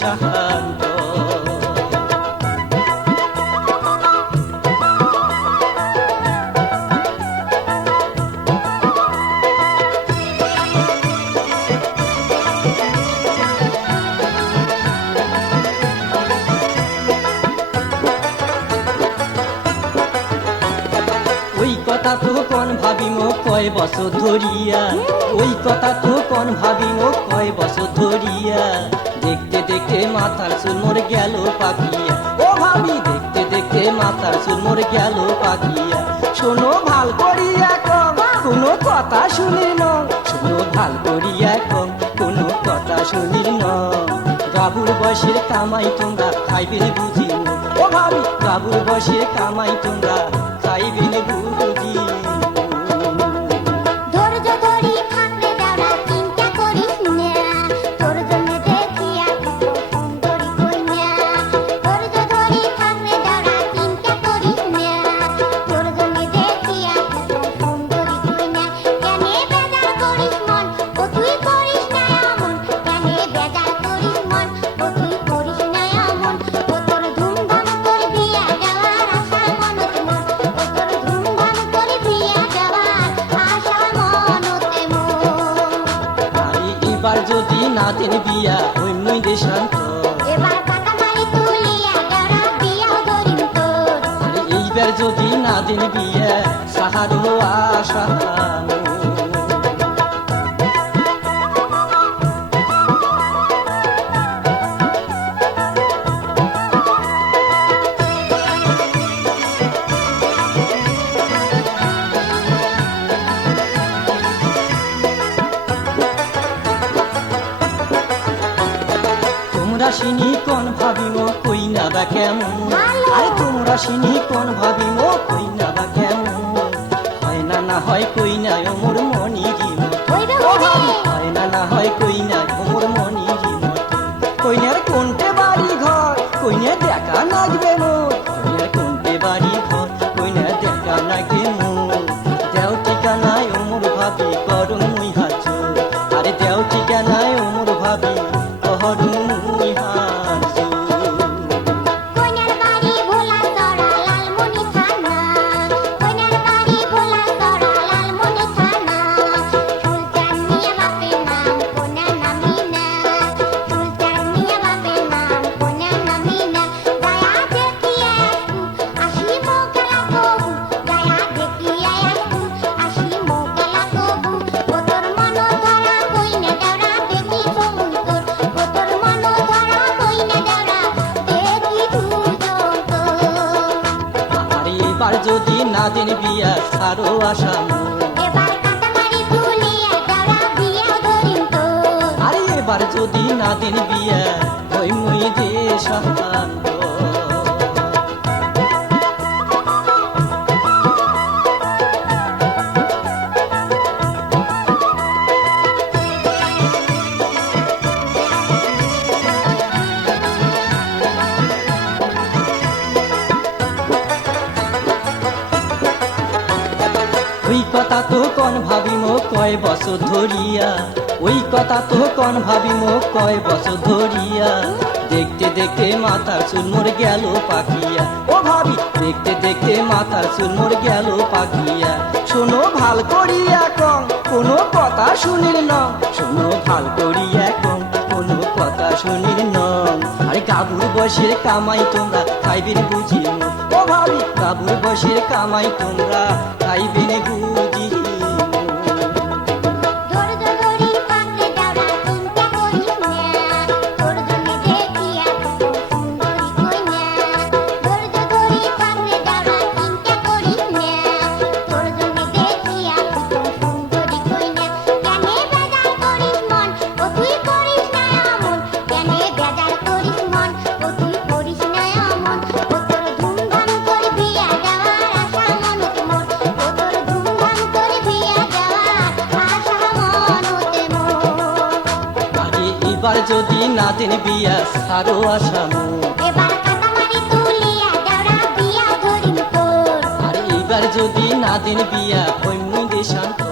শান্ত। ওই কথা তো কোন ভাবিম কয় বছর ধরিয়া, ওই কথা তো কোন ভাবিম কয় বছর ধরিয়া। দেখতে দেখতে মাথার চুল মোর গেল পাকিয়া, ও ভাবি দেখতে দেখতে মাথার চুল মোর গেল পাকিয়া। শোনো ভাল করিয়া কম কোনো কথা শুনি ন, শোনো ভাল করিয়া কম কোনো কথা শুনি ন। গাবুর বয়সের কামাই তোমরা খাইবে বুঝি, ও ভাবি গাবুর বয়সের কামাই তোমরা খাইবে বুঝি। এবার যদি না দেন বিয়া হইমই দে শান্ত, এইবার যদি না দেন বিয়া সাহারো আশা। তোমরা সিনি কোন ভাবিম কই না বা কেমন, আরে তোমরা সিনি কোন ভাবিম কই না বা কেমন। হয় না না হয় কই না মোর মনিরি মতো, হয় না না হয় কই না মোর মনিরি মতো। কইনার কোনটে বাড়ি ঘর কইনা দেখা লাগবে মোর, কইনার কোনটে বাড়ি ঘর কইনা দেখা লাগে মোর। দেও ঠিকানায় মোর ভাবি করুন মুই হাত, আরে দেও ঠিকানায় মোর ভাবি করুন মুই হাত। এবার যদি না দেন বিয়া সারো আসাম, আরে এবার যদি না দেন বিয়া হইমই দে শান্ত। ওই কথা তো কোন ভাবিম কয় বছর ধরিয়া, ওই কথা তো কোন ভাবিম কয় বছর ধরিয়া। দেখতে দেখতে মাথার চুল মোর গেল পাকিয়া, ও ভাবি দেখতে দেখতে মাথার চুল মোর গেল পাকিয়া। শোনো ভাল করিয়া কম কোনো কথা শুনির ন, শোনো ভাল করিয়া কম কোনো কথা শুনির ন। আরে গাবুর বয়সের কামাই তোমরা খাইবে বুঝি, ও ভাবি গাবুর বয়সের কামাই তোমরা খাইবে বুঝি। এবার যদি না দেন বিয়া সারো আসাম, আর এবার যদি না দেন বিয়া হইমই দে শান্ত।